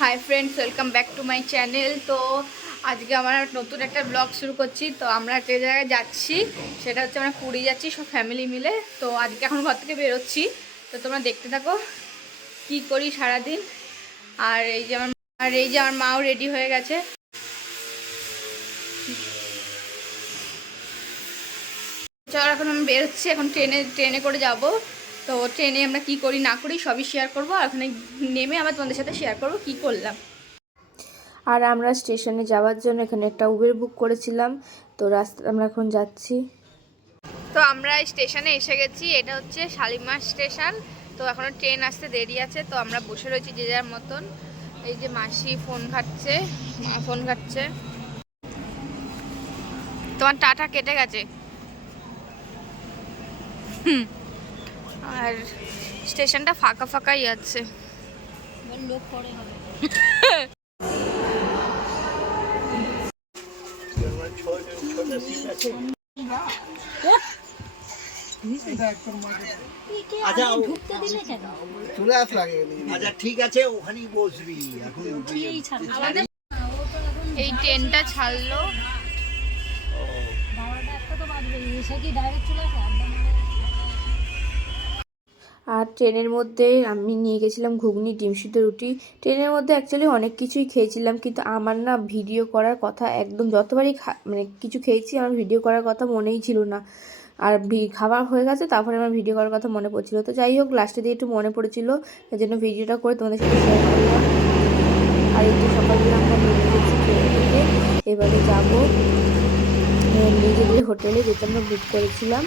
Hi friends welcome back to my channel তো আজকে আমার নতুন একটা ব্লগ শুরু করছি। তো আমরা একটা জায়গায় যাচ্ছি, সেটা হচ্ছে আমরা পুরী যাচ্ছি, সব ফ্যামিলি মিলে। তো আজকে এখন ঘর থেকে বেরোচ্ছি। তো তোমরা দেখতে থাকো কি করি সারাদিন। আর এই যে আমার আর এই যে আমার মাও রেডি হয়ে গেছে। চলো, এখন আমি বেরোচ্ছি, এখন ট্রেনে ট্রেনে করে যাব। তো ট্রেনে আমরা কি করি না করি সবই শেয়ার করব আর ওখানে নেমে আবার তোমাদের সাথে শেয়ার করব কি করলাম। আর আমরা স্টেশনে যাওয়ার জন্য এখানে একটা উবের বুক করেছিলাম তো রাস্তা আমরা এখন যাচ্ছি। তো আমরা স্টেশনে এসে গেছি এটা হচ্ছে শালিমার স্টেশন তো এখনও ট্রেন আসতে দেরি আছে তো আমরা বসে রয়েছি যে যার মতন। এই যে মাসি ফোন ঘাটছে মা ফোন ঘাটছে। তোমার টাটা কেটে গেছে। হুম। আর স্টেশনটা ফাঁকা ফাঁকাই আছে। আচ্ছা ও- ঢুকতে দিলে কেন? চলে আসলে আগে আচ্ছা ঠিক আছে ওখানেই বসবি এই ট্রেনটা ছাড়লো। বারোটা একটা তো বাজবে এসে কি ডাইরেক্ট চলে আসে আড্ডা মারে আর ট্রেনের মধ্যে আমি নিয়ে গেছিলাম ঘুগনি, ডিম সিদ্ধ রুটি। ট্রেনের মধ্যে অ্যাকচুয়ালি অনেক কিছুই খেয়েছিলাম, কিন্তু আমার না ভিডিও করার কথা একদম যতবারই মানে কিছু খেয়েছি, আমার ভিডিও করার কথা মনেই ছিল না। আর খাবার হয়ে গেছে, তারপরে আমার ভিডিও করার কথা মনে পড়ছিল। তো যাই হোক লাস্টে দিয়ে একটু মনে পড়েছিল, তার জন্য ভিডিওটা করে তোমাদের সাথে শেয়ার করলাম। আর তো সকালবেলা আমরা এবারে যাব। নিজেদের হোটেলে যেটা আমরা বুক করেছিলাম।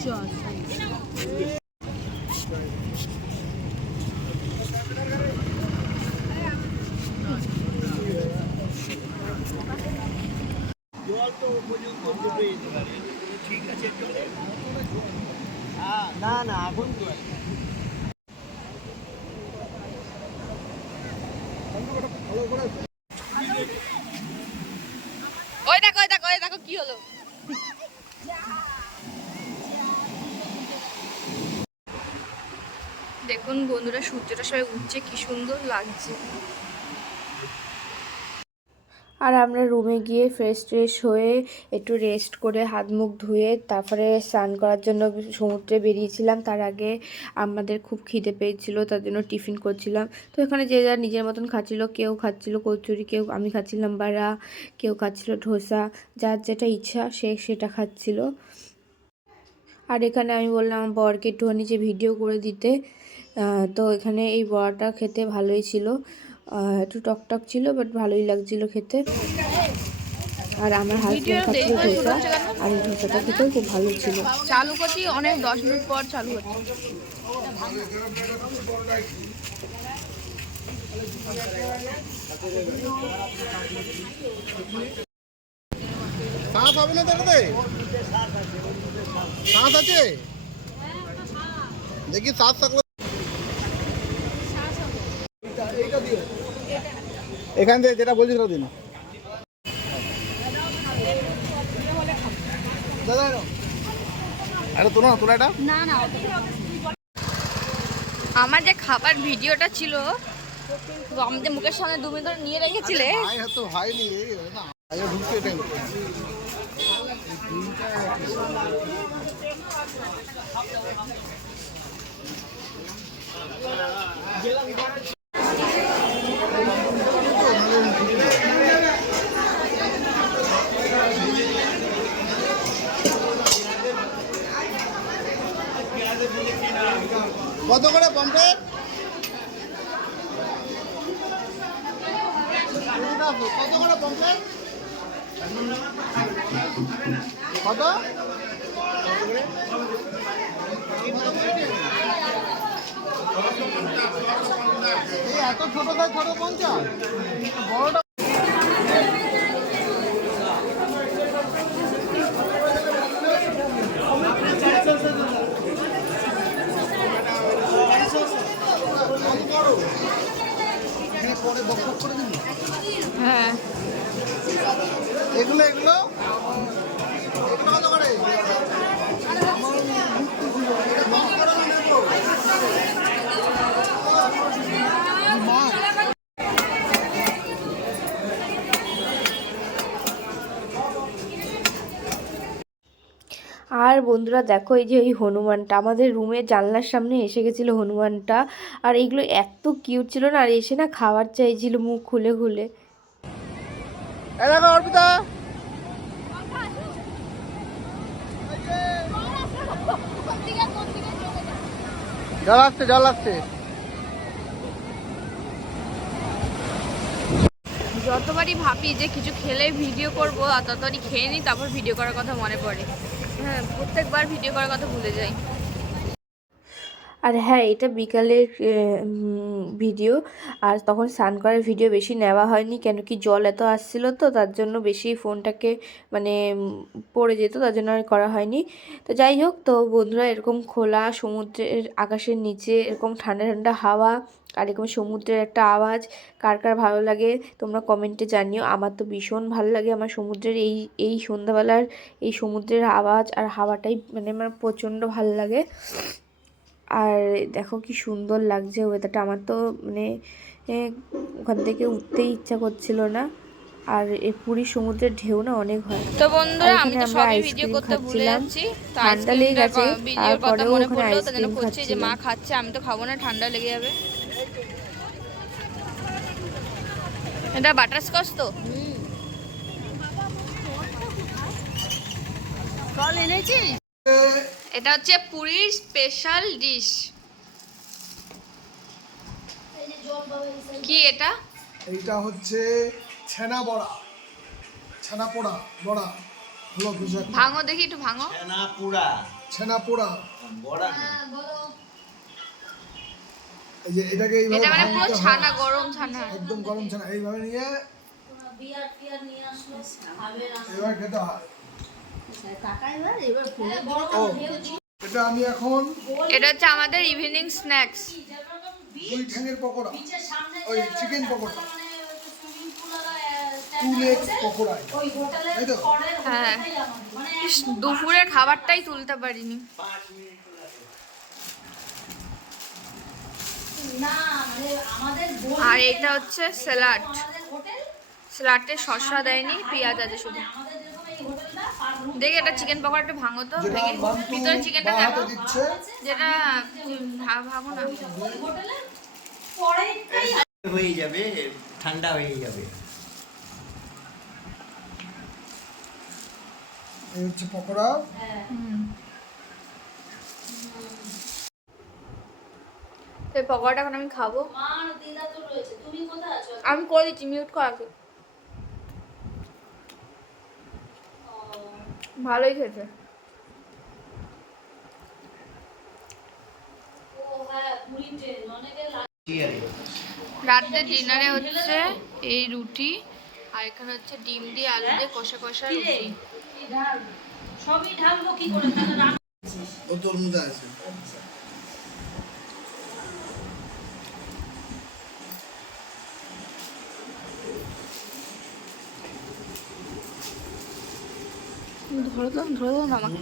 জল না না এখন তো ওই দেখো ওই দেখো ওই দেখো কি হলো? বন্ধুরা, সূর্যটা সবাই উঠছে, কি সুন্দর লাগছে। আর আমরা রুমে গিয়ে ফ্রেশ ট্রেশ হয়ে একটু রেস্ট করে হাত মুখ ধুয়ে তারপরে স্নান করার জন্য সমুদ্রে বেরিয়েছিলাম। তার আগে আমাদের খুব খিদে পেয়েছিল, তার জন্য টিফিন করছিলাম। তো এখানে যে যার নিজের মতন খাচ্ছিল, কেউ খাচ্ছিল কচুরি, কেউ আমি খাচ্ছিলাম বাড়া, কেউ খাচ্ছিল ধোসা যার যেটা ইচ্ছা সে সেটা খাচ্ছিল। আর এখানে আমি বললাম বরকে একটুখানি যে ভিডিও করে দিতে। তো এখানে এই বড়াটা খেতে ভালোই ছিল। একটু টক টক ছিল বাট ভালোই লাগছিল খেতে। আর আমার হাজব্যান্ড খাচ্ছিল ধোসা আর এই ধোসাটা খেতেও খুব ভালো ছিল। চালু করছি অনেক দশ মিনিট পর চালু হচ্ছে হবে না আছে? দেখি শ্বাস থাকলে এখান থেকে যেটা বলছিল দিন। দাদা আরে তোলা তোলা এটা। না না আমার যে খাবার ভিডিওটা ছিল আমাদের মুখের সামনে দু মিনিট ধরে নিয়ে রেখেছিলে। ঢুকতে কত করে পম্পেট কত করে পম্পেট কত? এত ছোট ছোট পঞ্চাশ? বড়টা পরে বক বক করে দিন হ্যাঁ। এগুলো এগুলো এগুলো কত করে এটা বক করে আমি নেব। মা আর বন্ধুরা দেখো এই যে এই হনুমানটা আমাদের রুমের জানলার সামনে এসে গেছিল হনুমানটা। আর এইগুলো এত কিউট ছিল না আর এসে না খাবার চাইছিল মুখ খুলে খুলে। অর্পিতা! জল আসছে জল আসছে। যতবারই ভাবি যে কিছু খেলে ভিডিও করব আর ততবারই খেয়ে নিই তারপর ভিডিও করার কথা মনে পড়ে। হ্যাঁ প্রত্যেকবার ভিডিও করার কথা ভুলে যাই। আর হ্যাঁ এটা বিকালের ভিডিও আর তখন স্নান করার ভিডিও বেশি নেওয়া হয়নি, কেন কি জল এত আসছিল তো, তার জন্য বেশি ফোনটাকে মানে পড়ে যেত, তার জন্য আর করা হয়নি। তো যাই হোক, তো বন্ধুরা, এরকম খোলা সমুদ্রের আকাশের নিচে, এরকম ঠান্ডা ঠান্ডা হাওয়া আর এরকম সমুদ্রের একটা আওয়াজ কার কার ভালো লাগে তোমরা কমেন্টে জানিও। আমার তো ভীষণ ভালো লাগে আমার সমুদ্রের এই এই সন্ধ্যাবেলার এই সমুদ্রের আওয়াজ আর হাওয়াটাই মানে আমার প্রচণ্ড ভালো লাগে। আর দেখো কি সুন্দর লাগছে ওয়েদারটা আমার তো মানে ওখান থেকে উঠতেই ইচ্ছা করছিল না। আর এই পুরীর সমুদ্রের ঢেউ না অনেক হয়। তো বন্ধুরা আমি তো সবই ভিডিও করতে ভুলে যাচ্ছি। তো ঠান্ডা লেগে গেছে, ভিডিওর কথা মনে পড়ল তার জন্য করছি যে মা খাচ্ছে আমি তো খাব না ঠান্ডা লেগে যাবে। এটা বাটারস্কচ তো। এটা হচ্ছে পুরীর স্পেশাল ডিশ কি এটা? এটা হচ্ছে ছেনা বড়া। ছানা পোড়া বড়া। হলো ভাঙো দেখি একটু ভাঙো। ছানা পুরা ছেনা পোড়া। বড়া এই যে এটাকে এইভাবে এটা মানে পুরো ছানা গরম ছানা। একদম গরম ছানা। এইভাবে নিয়ে বিয়ার টিয়ার নিয়ে আসলো খাবে না এবার খেতে হয়। এটা আমি এখন এটা হচ্ছে আমাদের ইভিনিং স্ন্যাক্স দুই ঠ্যাঙের পকোড়া। সামনে ওই চিকেন পকোড়া। মানে swimming pool two legs pakora ওই হোটেলে তাই তো খড়ের হ্যাঁ হোটেলটাই আমাদের মানে ইস, দুপুরের খাবারটাই তুলতে পারিনি না মানে আমাদের বোন আর এটা হচ্ছে স্যালাড। স্যালাডে শসা দেয়নি পেঁয়াজ আছে শুধু। দেখি এটা চিকেন পকোড়া একটু ভাঙো তো দেখি। ভিতরে চিকেনটা দেখো যেটা ভা- ভাঙো না। হয়ে যাবে ঠান্ডা হয়ে যাবে। এই হচ্ছে পকোড়া তো পকোড়াটা এখন আমি খাব। মার দিদা তো রয়েছে। তুমি কোথায় আছো? আমি করে দিচ্ছি মিউট করা আছে ভালোই খেতে ও হ্যাঁ রাতের ডিনারে হচ্ছে এই রুটি আর এখানে হচ্ছে ডিম দিয়ে আলু দিয়ে কষা কষা রুটি। সবই ঢালবো কি করে? তাহলে রান্না ও তোর মধ্যে আছে। ধরো দাও ধরে দাও না আমাকে।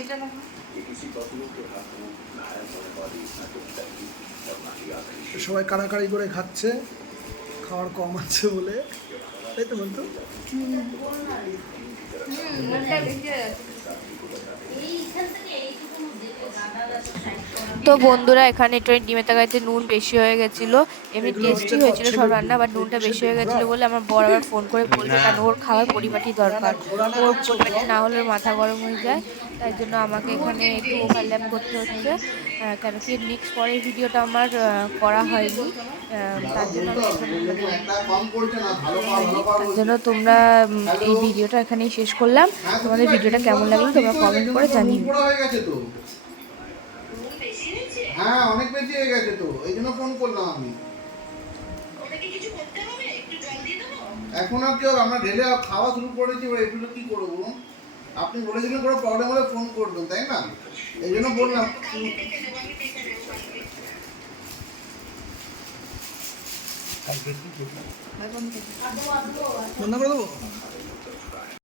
এটা না সবাই কাড়াকাড়ি করে খাচ্ছে খাওয়ার কম আছে বলে। তাই তো বলতো? তো বন্ধুরা এখানে একটু ডিমের তরকারিতে নুন বেশি হয়ে গেছিল। এমনি টেস্টি হয়েছিল সব রান্না বাট নুনটা বেশি হয়ে গেছিল বলে আমার বড় আবার ফোন করে বলবে কারণ ওর খাওয়ার পরিপাটি দরকার। ওর পরিপাটি না হলে ওর মাথা গরম হয়ে যায় তাই জন্য আমাকে এখানে একটু ওভারল্যাপ করতে হচ্ছে। কেন কি নেক্সট পরের ভিডিওটা আমার করা হয়নি। তার জন্য তার জন্য তোমরা এই ভিডিওটা এখানেই শেষ করলাম। তোমাদের ভিডিওটা কেমন লাগল তোমরা কমেন্ট করে জানিও। পুরো হ্যাঁ অনেক বেশি হয়ে গেছে তো এই জন্য ফোন করলাম আমি। এখন আর কেউ আমরা ঢেলে খাওয়া শুরু করেছি এবার এগুলো কি করব বলুন? আপনি বলেছিলেন কোনো প্রবলেম হলে ফোন করবেন তাই না? এই জন্য বললাম। বন্ধ করে দেবো?